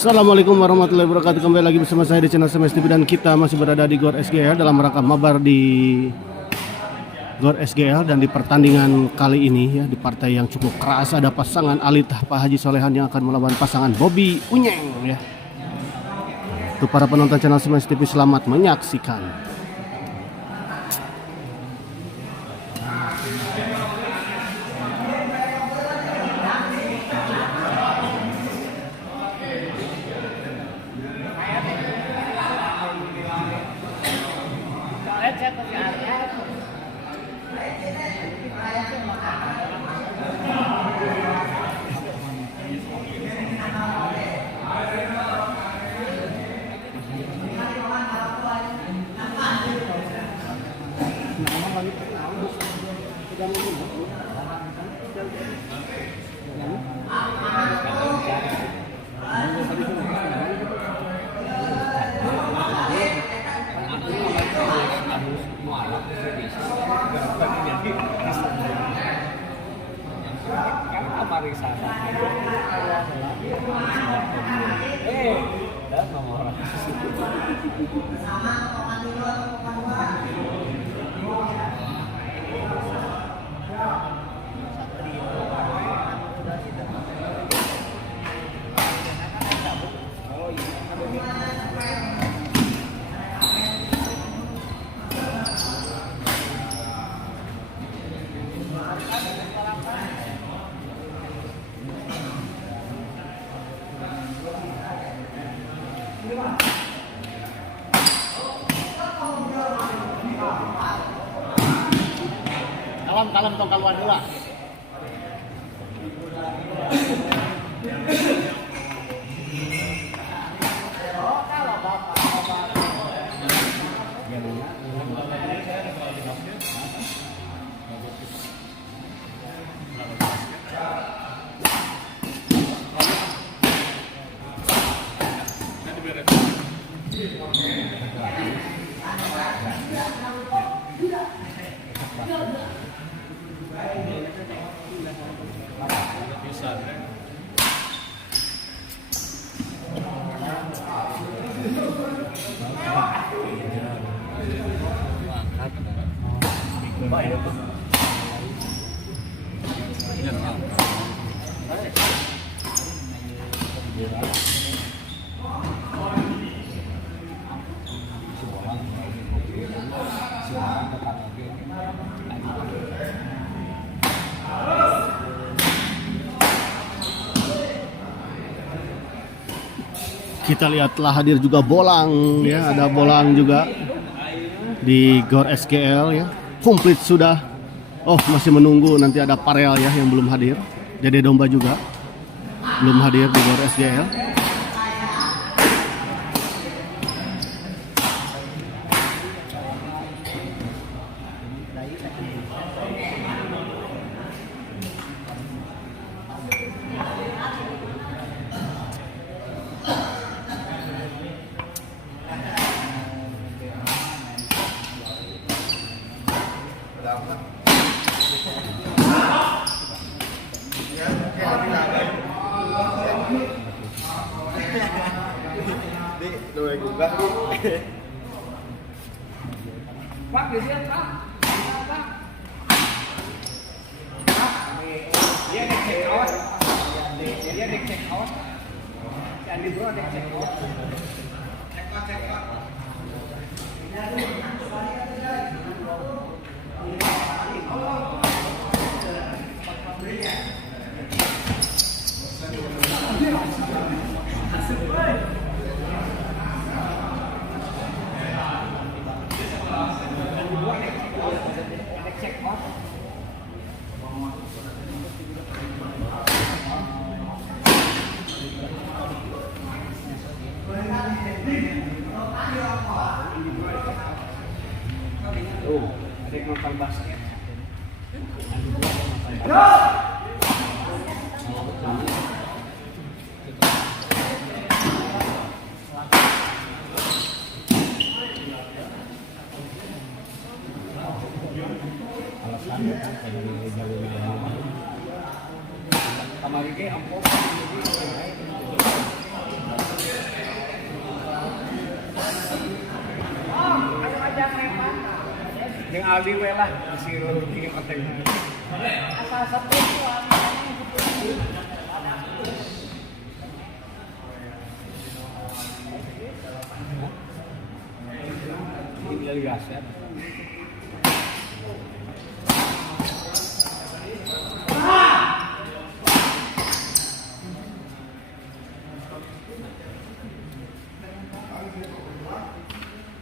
Assalamualaikum warahmatullahi wabarakatuh. Kembali lagi bersama saya di channel SMS TV dan kita masih berada di GOR SGL dalam rangka mabar di GOR SGL. Dan di pertandingan kali ini ya, di partai yang cukup keras, ada pasangan Alita Pak Haji Solehan yang akan melawan pasangan Bobby Unyeng ya. Untuk para penonton channel SMS TV, selamat menyaksikan. Kalem tong kaluan heula. Kita lihat telah hadir juga Bolang ya, ada Bolang juga di GOR SGL ya. Komplit sudah. Oh, masih menunggu, nanti ada Parel ya yang belum hadir. Dede Domba juga belum hadir di GOR SGL. Pak, di sini, Pak. Pak. Dia dek check out. Dia dek check out. Dan di bro dek check out. Check out. Oh, ada yang nonton basket. Kamari ge ampun. Yang Aldi we lah si Ruki konten. Asal sepuh ini dari aset.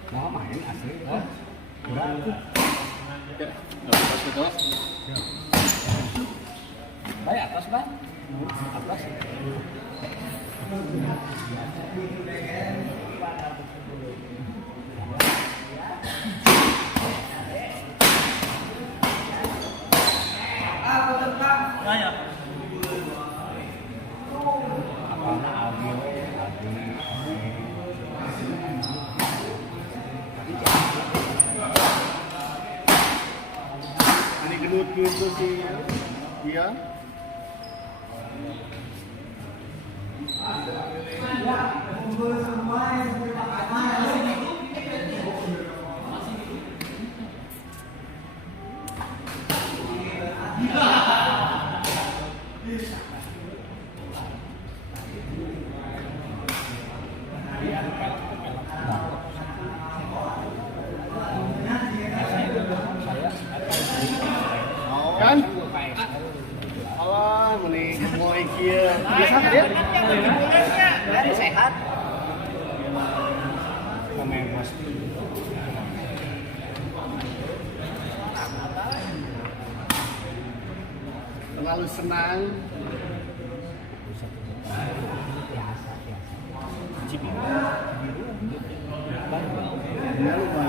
Mau main asli. Oh. Baik atas, Bang. Atas. Ini gendut gitu sih. Iya. Kan? Allah, mending mau ikieu. Bisa dia? Dari sehat. Pemain bos. Terlalu senang. Dia lupa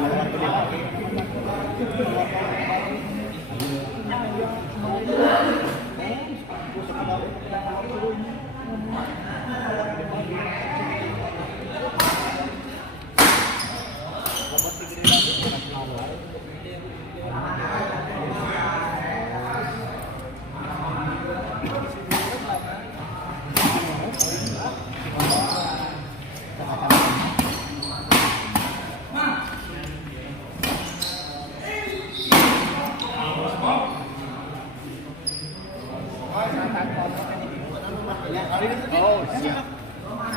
oh, siap.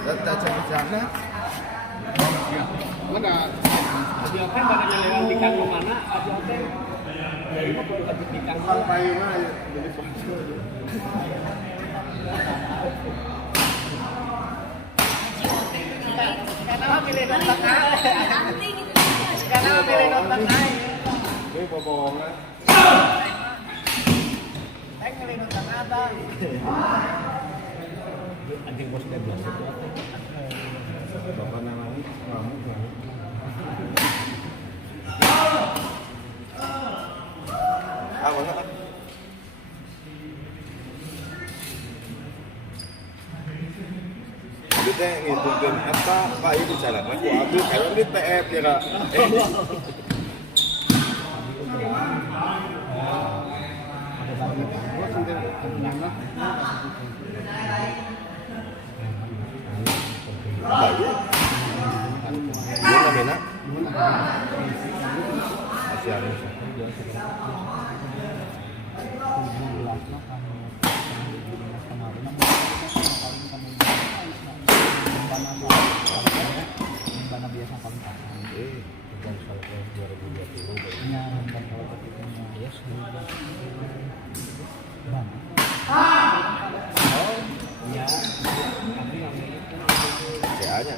Letak cari sana. Siap. Mana? Aji Oteng badannya lewat di kanggo mana? Aji Oteng. Dari mah buat di kanggo. Kalau payu mah jadi sponsor. Karena pilih nonton Karena pilih nonton Ini bohongan. Teng pilih nonton abang. Anjing bos 12 itu. Bapak namanya kamu kan. Apa enggak? Itu teh ngitungkeun eta Pak ieu jalan aku abdi kalau di TF ya Kak. Bayu. Dia ngamena. Asian. Dana biasa paling dan kalau 2020 nya dan kalau ketiknya ya sudah oh ya tapi yang CA-nya.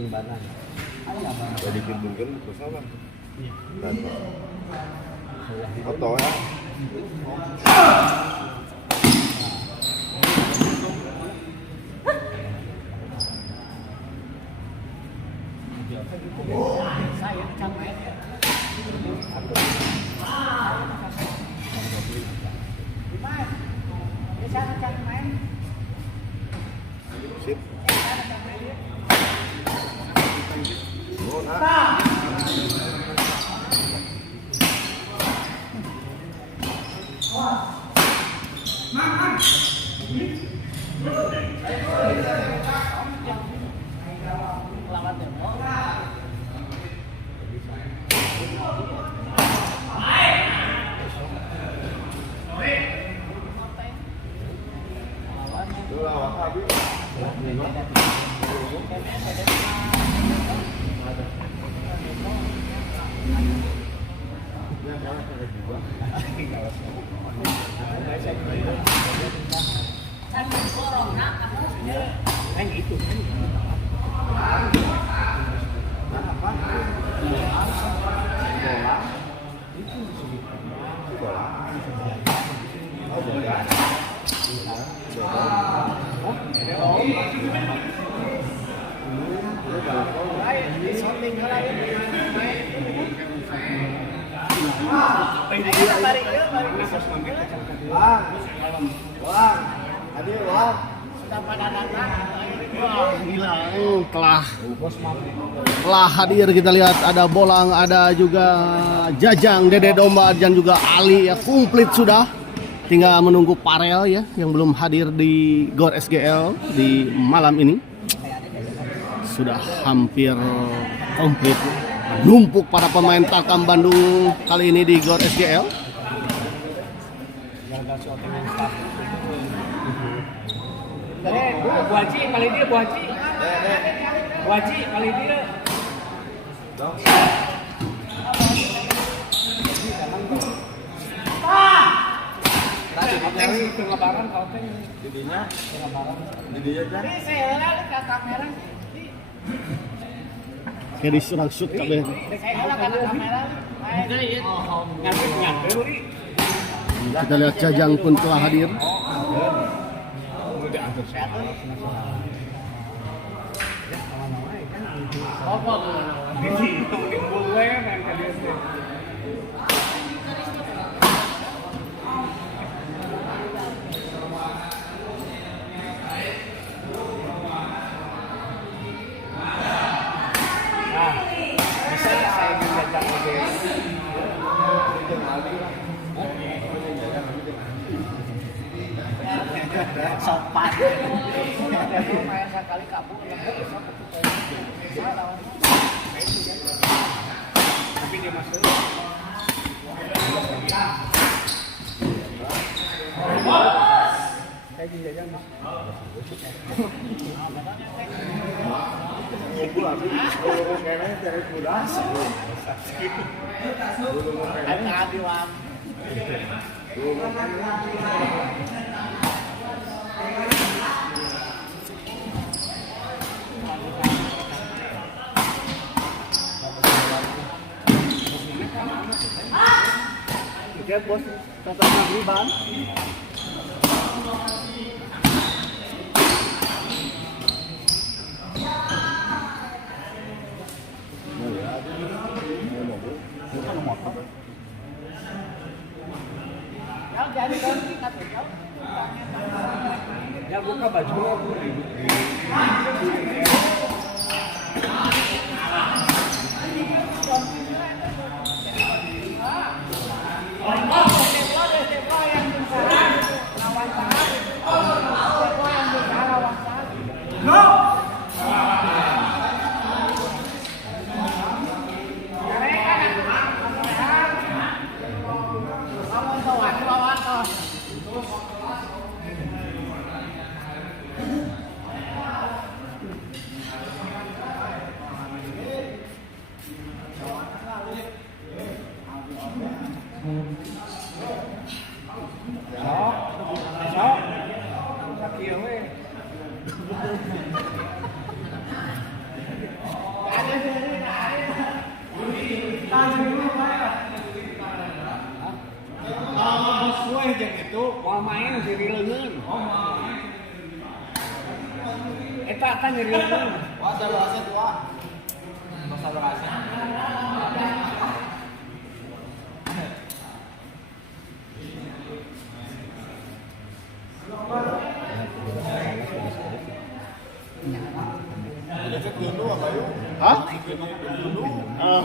Badan. Jadi dipintukan terus apa? Dan foto ya. Saya kan Bisa ngecek main. Sip. Oh, nah. Telah hadir, kita lihat ada Bolang, ada juga Jajang, Dede Domba dan juga Ali ya, komplit sudah. Tinggal menunggu Parel ya yang belum hadir di GOR SGL di malam ini. Sudah hampir komplit. Numpuk para pemain Tarkam Bandung kali ini di GOR SGL. Bu Haji, kali dia Bu Haji. Bu Haji, kali dia. Tadi hotel itu lebaran hotel. Didinya kan. Ini saya lihat ke kamera. Kayak disurang-sut kabeh. Saya lihat ke kamera. Nyampe. Kita lihat Jajang pun telah hadir. Sopan. Main sekali kabur tapi dia masuk. Kayak gini aja. Dia bos tatap riban. Ya buka baju. Mau main jadi leungeun. Eta kan jadi leungeun. Wah, salah aset wah. Masalah aset. Hah? Oh.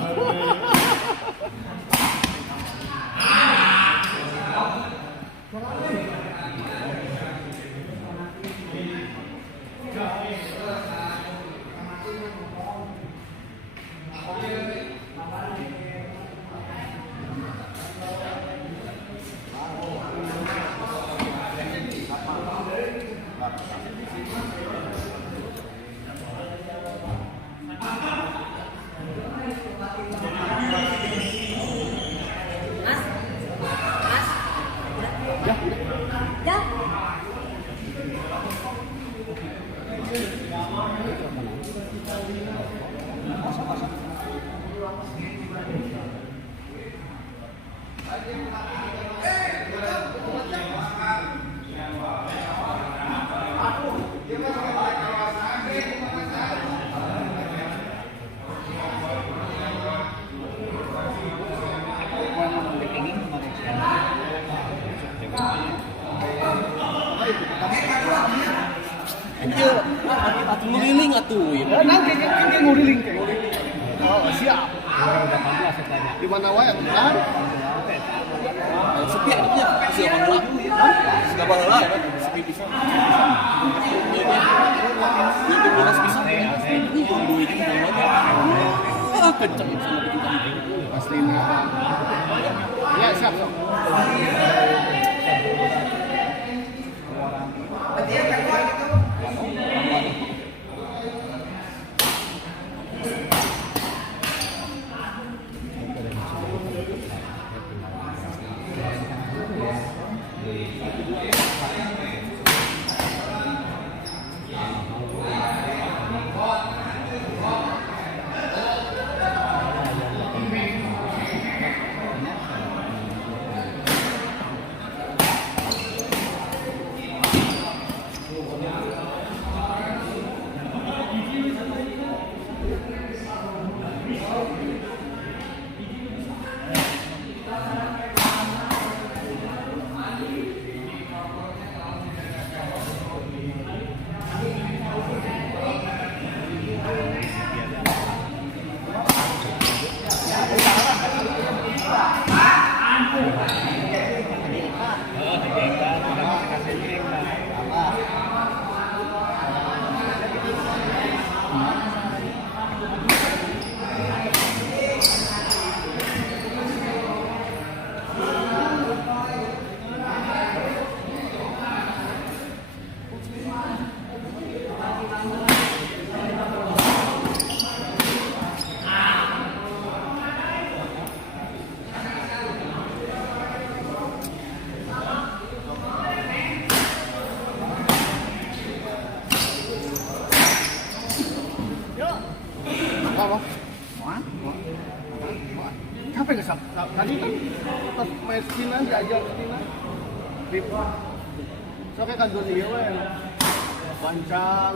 Atuh ngeliling atuh. Nanti nguriling teh. Oh, siap. Di mana wae kan? Sepi adanya siapa lah. Siapa lah ya? Sepi bisa. Itu panas bisa. Ini yang duit ini banget. Ah, kenceng sama bikin kami. Pastinya. Ya, siap. Apa? Capek nggak Sam? Tadi kan pas main Cina diajar Cina. So kayak kan dua tiga wen. Pancang.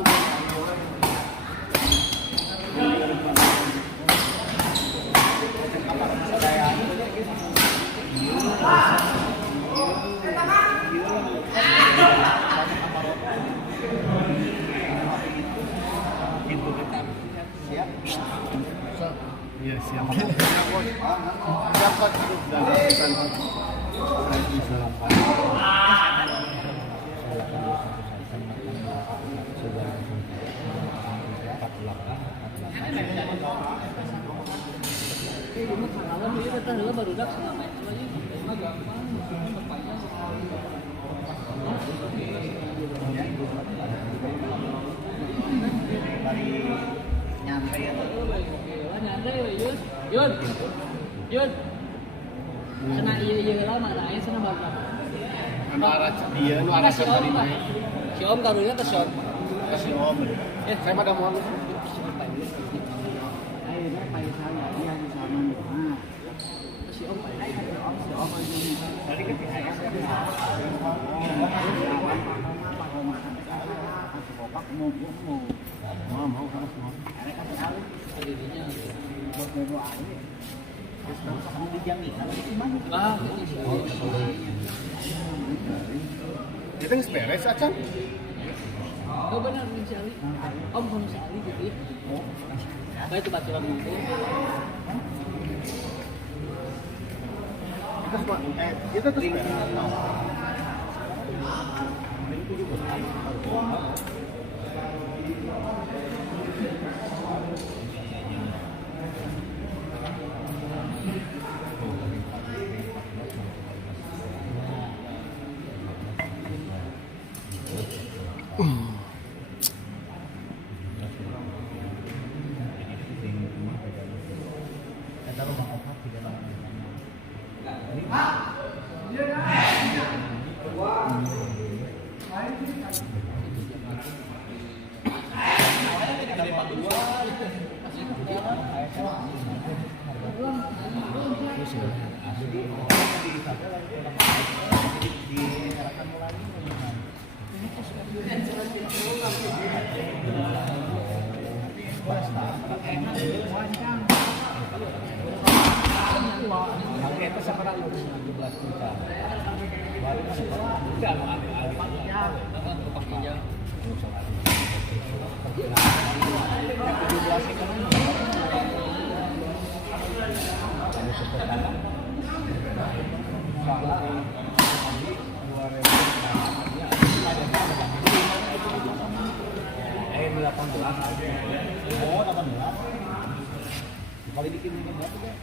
Iya siap. Siap Coach. Yun. Yun. Sana iya lah mana aja sana bagus. Anu arah dia, anu arah Si Om mah. Si Om karunya ke si Om. kasih Om. Saya pada mau Ayo pai sana dia di sana. Si Om pai. Si Om aja. Tadi kan mau harus mau. Kita nggak beres acan. Oh benar nih si Ali. Om sama si Ali gitu ya. Apa itu baturan itu? Kita tuh itu sekarang 17 juta. Baru udah mau ambil apa tukang pinjam. 17 itu oh 18 kali bikin berapa ya?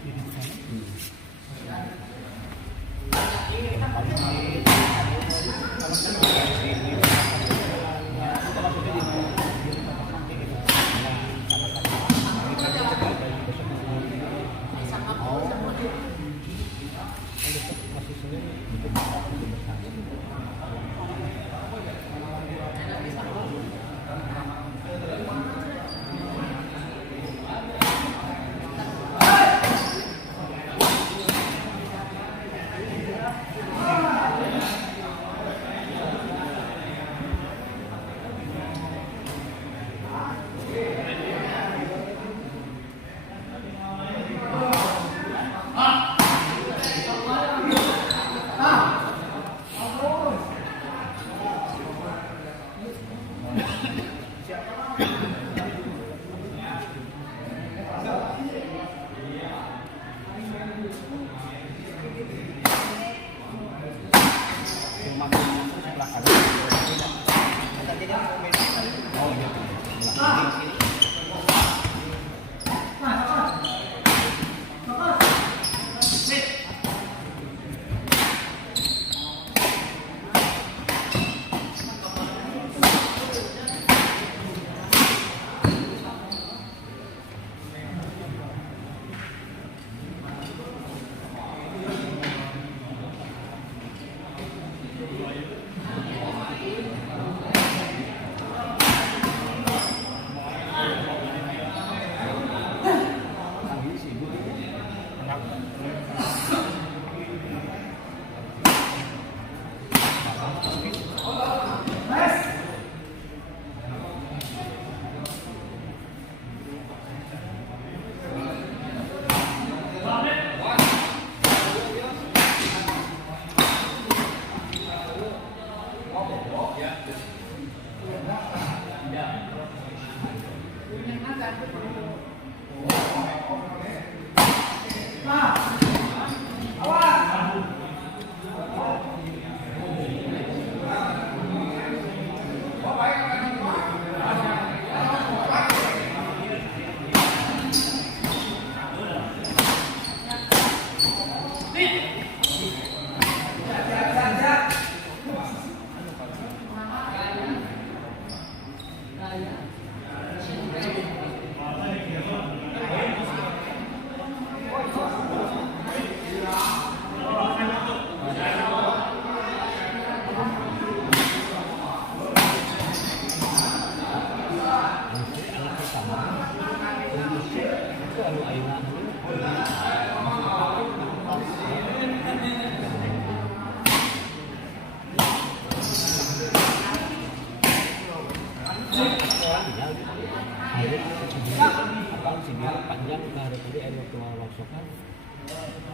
panjang ke hari tadi air waktu workshopan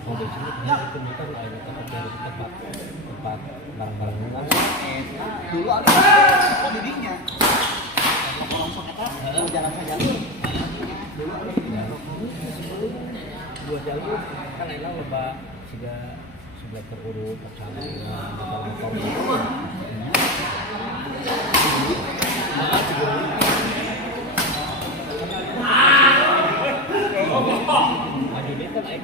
sampai sini itu motor air tempat barang-barang dulu ada kok didiknya longsok eta mau jalan saja jalur. Dua jalur kan enak loba sudah terurut tercari maju dia kan naik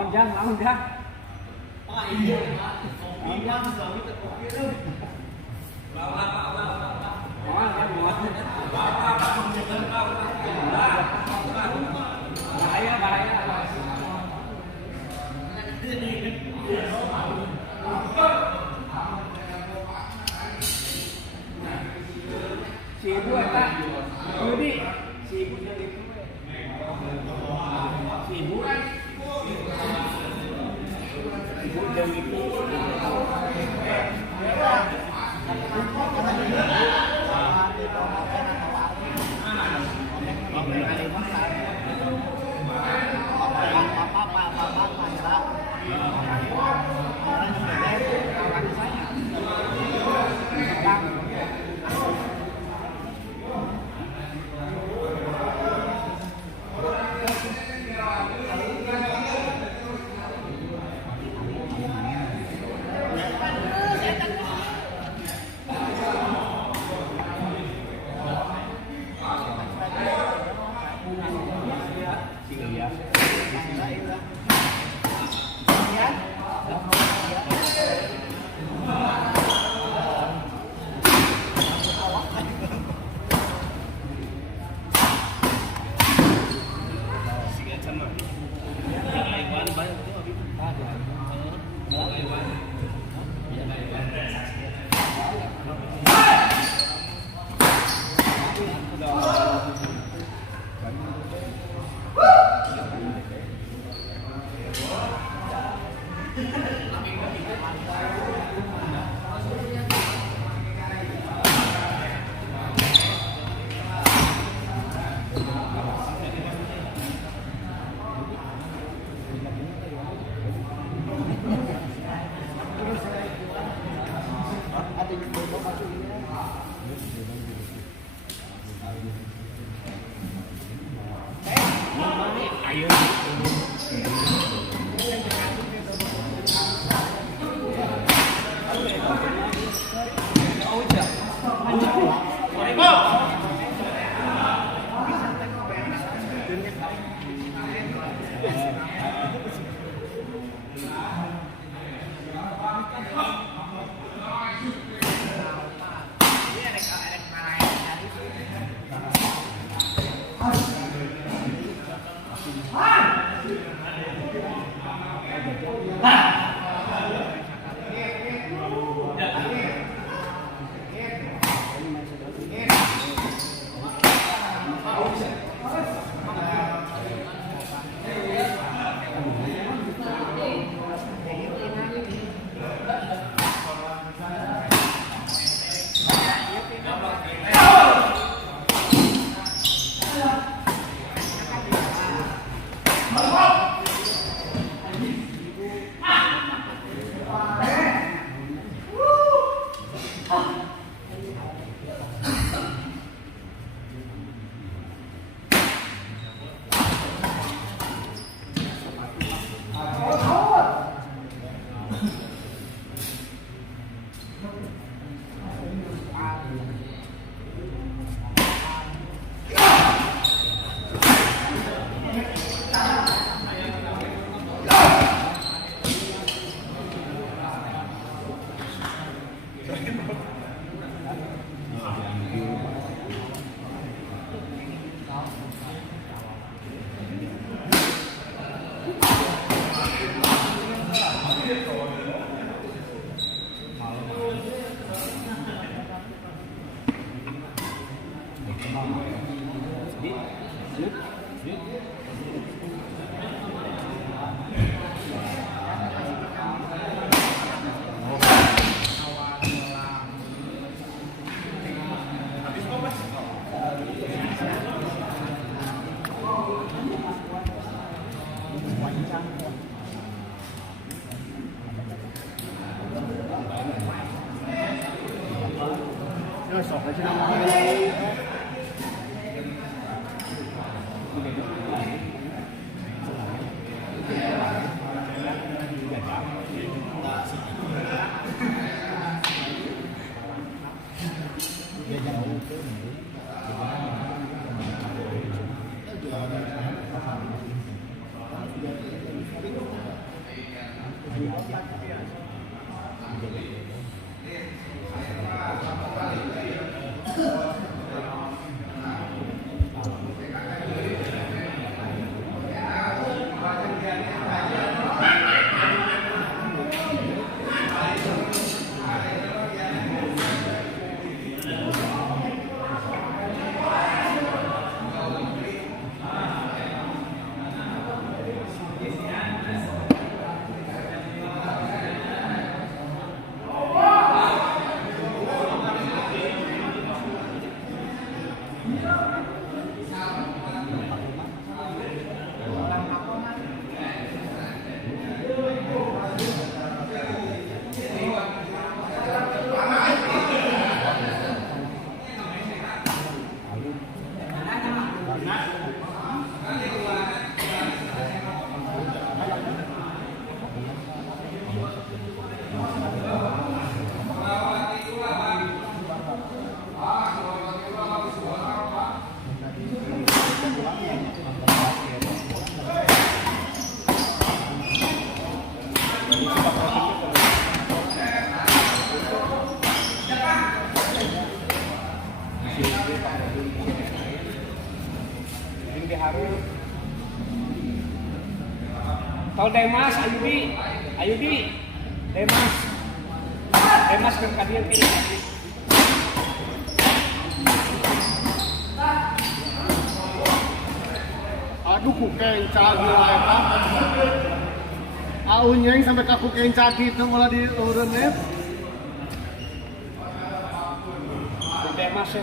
Naon jang. Naon jang si ibu eta Yudi si ibu jadi si ibu kan ibu jadi Ya, sok aja namanya. Tol Demas, Ayudi, Demas ke kadieu kiri. Aduh kukeng cagi wae Pak. Aunyeng sampai ka kukeng cagi itu malah di ureunnya. Demas ya.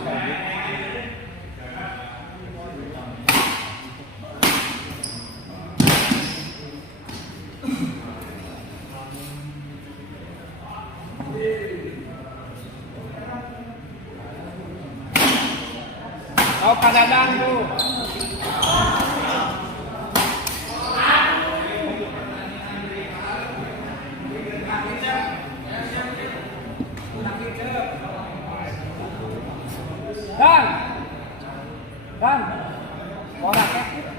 Oh, kadadang tuh. Dan, korak ya.